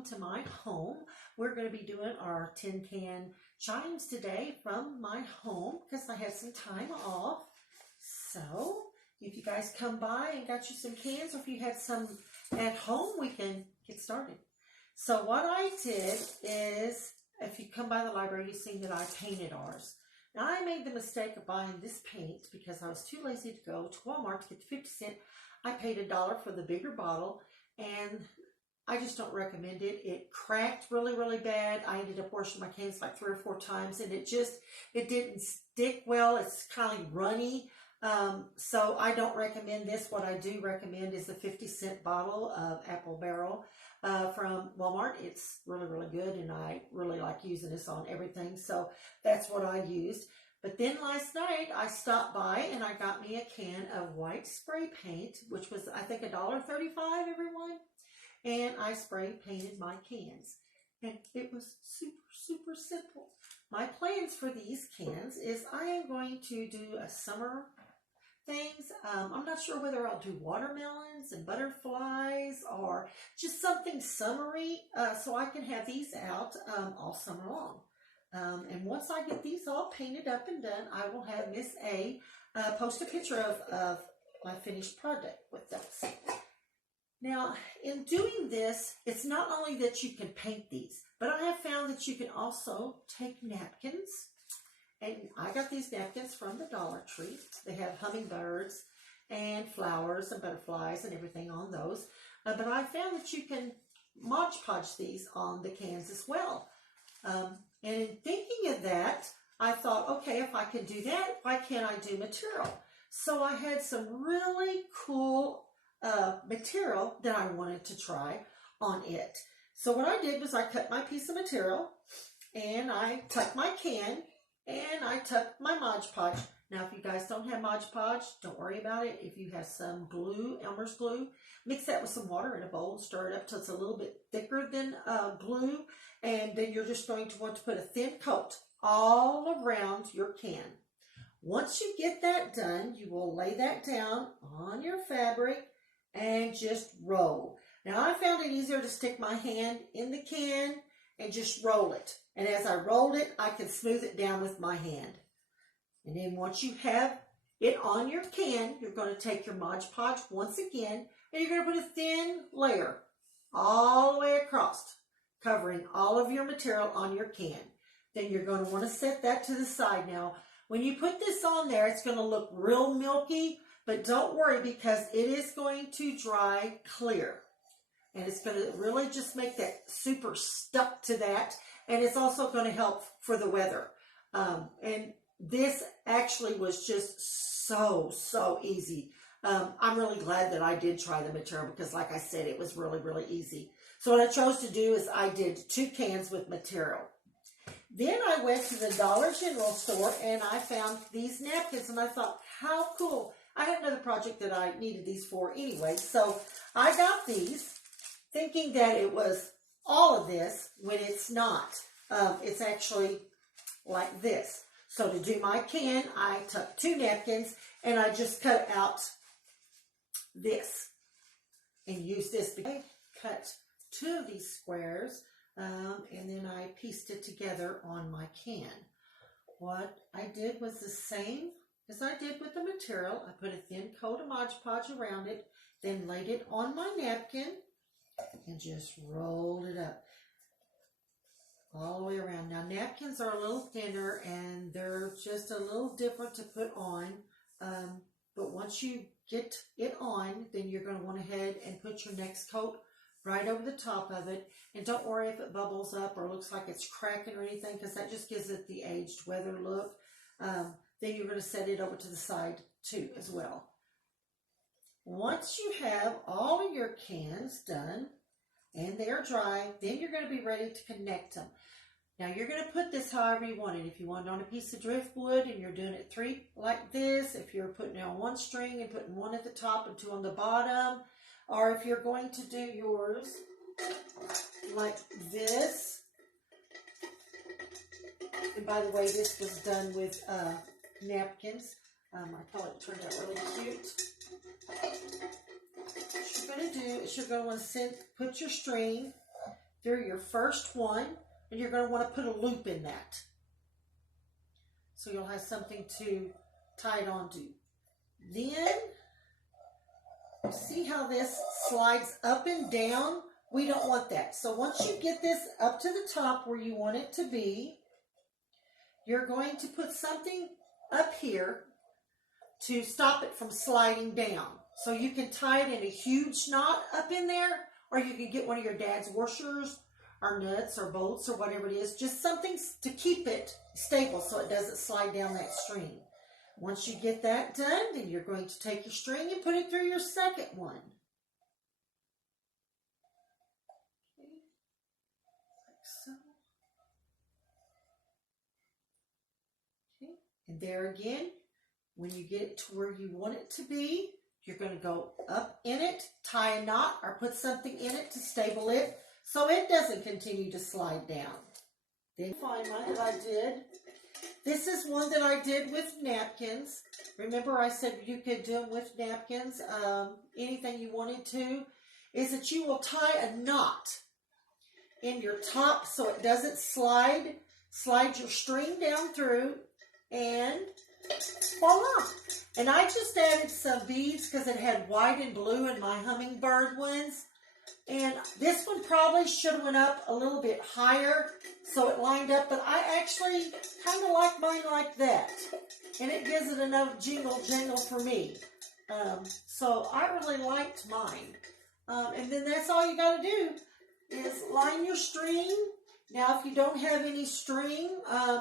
welcome to my home. We're going to be doing our tin can chimes today from my home because I had some time off. So if you guys come by and got you some cans, or if you had some at home, we can get started. So what I did is, if you come by the library, you've seen that I painted ours. Now I made the mistake of buying this paint because I was too lazy to go to Walmart to get the 50 cent. I paid $1 for the bigger bottle, and I just don't recommend it. It cracked really, really bad. I ended up washing my cans like 3 or 4 times, and it didn't stick well. It's kind of runny. So I don't recommend this. What I do recommend is the 50-cent bottle of Apple Barrel from Walmart. It's really, really good, and I really like using this on everything. So that's what I used. But then last night I stopped by and I got me a can of white spray paint, which was I think $1.35, everyone. And I spray painted my cans. And it was super, super simple. My plans for these cans is I am going to do a summer things. I'm not sure whether I'll do watermelons and butterflies or just something summery so I can have these out all summer long. And once I get these all painted up and done, I will have Miss A post a picture of my finished product with those. Now, in doing this, it's not only that you can paint these, but I have found that you can also take napkins. And I got these napkins from the Dollar Tree. They have hummingbirds and flowers and butterflies and everything on those. But I found that you can Mod Podge these on the cans as well. And in thinking of that, I thought, okay, if I can do that, why can't I do material? So I had some really cool material that I wanted to try on it. So what I did was I cut my piece of material, and I tucked my can, and I tucked my Mod Podge. Now, if you guys don't have Mod Podge, don't worry about it. If you have some glue, Elmer's glue, mix that with some water in a bowl, stir it up till it's a little bit thicker than glue, and then you're just going to want to put a thin coat all around your can. Once you get that done, you will lay that down on your fabric and just roll. Now, I found it easier to stick my hand in the can and just roll it. And as I rolled it, I can smooth it down with my hand. And then once you have it on your can, you're going to take your Mod Podge once again, and you're going to put a thin layer all the way across, covering all of your material on your can. Then you're going to want to set that to the side. Now, when you put this on there, it's going to look real milky, but don't worry because it is going to dry clear. And it's going to really just make that super stuck to that. And it's also going to help for the weather. And this actually was just so easy. I'm really glad that I did try the material because, like I said, it was really, really easy. So what I chose to do is I did 2 cans with material. Then I went to the Dollar General store and I found these napkins, and I thought, how cool. I had another project that I needed these for anyway. So I got these thinking that it was all of this when it's not. It's actually like this. So to do my can, I took 2 napkins and I just cut out this and used this. I cut 2 of these squares and then I pieced it together on my can. What I did was the same as I did with the material. I put a thin coat of Mod Podge around it, then laid it on my napkin and just rolled it up all the way around. Now, napkins are a little thinner and they're just a little different to put on. But once you get it on, then you're going to want to head and put your next coat right over the top of it. And don't worry if it bubbles up or looks like it's cracking or anything, because that just gives it the aged weather look. Then you're going to set it over to the side too as well. Once you have all of your cans done and they're dry, then you're going to be ready to connect them. Now you're going to put this however you want it. If you want it on a piece of driftwood and you're doing it 3 like this, if you're putting it on 1 string and putting 1 at the top and 2 on the bottom, or if you're going to do yours like this. And by the way, this was done with napkins. I thought it turned out really cute. What you're going to do is you're going to want to put your string through your first one, and you're going to want to put a loop in that. So you'll have something to tie it onto. Then, see how this slides up and down? We don't want that. So once you get this up to the top where you want it to be, you're going to put something up here to stop it from sliding down. So you can tie it in a huge knot up in there, or you can get one of your dad's washers or nuts or bolts or whatever it is, just something to keep it stable so it doesn't slide down that string. Once you get that done, then you're going to take your string and put it through your second one. Okay, like so. Okay, and there again, when you get it to where you want it to be, you're going to go up in it, tie a knot, or put something in it to stable it so it doesn't continue to slide down. Then find one that I did. This is one that I did with napkins. Remember I said you could do them with napkins, anything you wanted to, is that you will tie a knot in your top so it doesn't slide. Slide your string down through and voila. And I just added some beads because it had white and blue in my hummingbird ones. And this one probably should have went up a little bit higher so it lined up, but I actually kind of like mine like that. And it gives it enough jingle for me. So I really liked mine. And then that's all you got to do is line your string. Now if you don't have any string,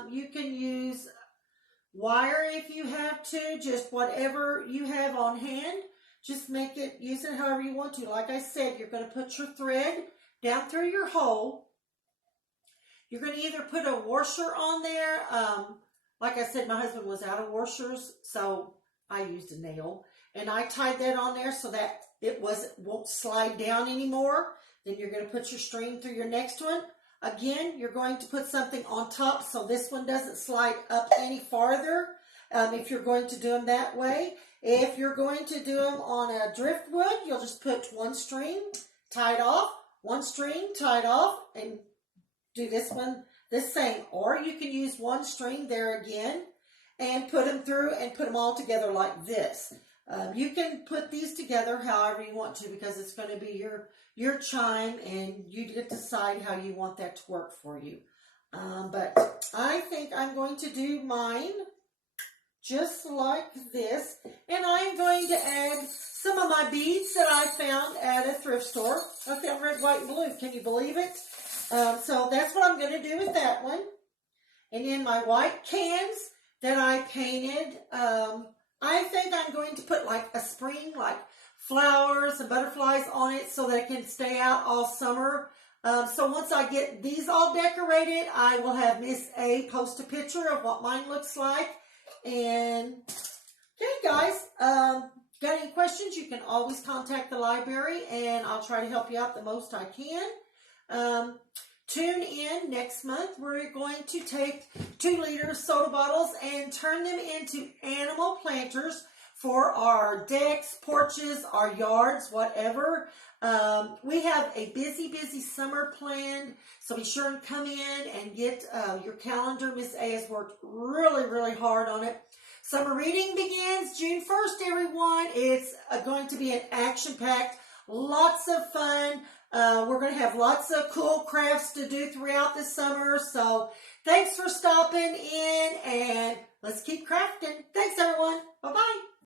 you can use wire if you have to, just whatever you have on hand. Just make it, use it however you want to. Like I said, you're going to put your thread down through your hole. You're going to either put a washer on there. Like I said, my husband was out of washers, so I used a nail. And I tied that on there so that it won't slide down anymore. Then you're going to put your string through your next one. Again, you're going to put something on top so this one doesn't slide up any farther if you're going to do them that way. If you're going to do them on a driftwood, you'll just put one string tied off, one string tied off, and do this one the same. Or you can use one string there again and put them through and put them all together like this. You can put these together however you want to because it's going to be your chime and you get to decide how you want that to work for you. But I think I'm going to do mine just like this, and I'm going to add some of my beads that I found at a thrift store. I found red, white, and blue. Can you believe it? So that's what I'm going to do with that one. And in my white cans that I painted, I think I'm going to put like a spring, like flowers and butterflies on it so that it can stay out all summer. So once I get these all decorated, I will have Miss A post a picture of what mine looks like. And okay, guys, got any questions? You can always contact the library, and I'll try to help you out the most I can. Tune in next month. We're going to take 2-liter soda bottles and turn them into animal planters for our decks, porches, our yards, whatever. We have a busy summer planned, so be sure and come in and get your calendar. Miss A has worked really hard on it. Summer reading begins June 1st, everyone. It's going to be an action-packed, lots of fun. We're going to have lots of cool crafts to do throughout the summer. So thanks for stopping in, and let's keep crafting. Thanks, everyone. Bye-bye.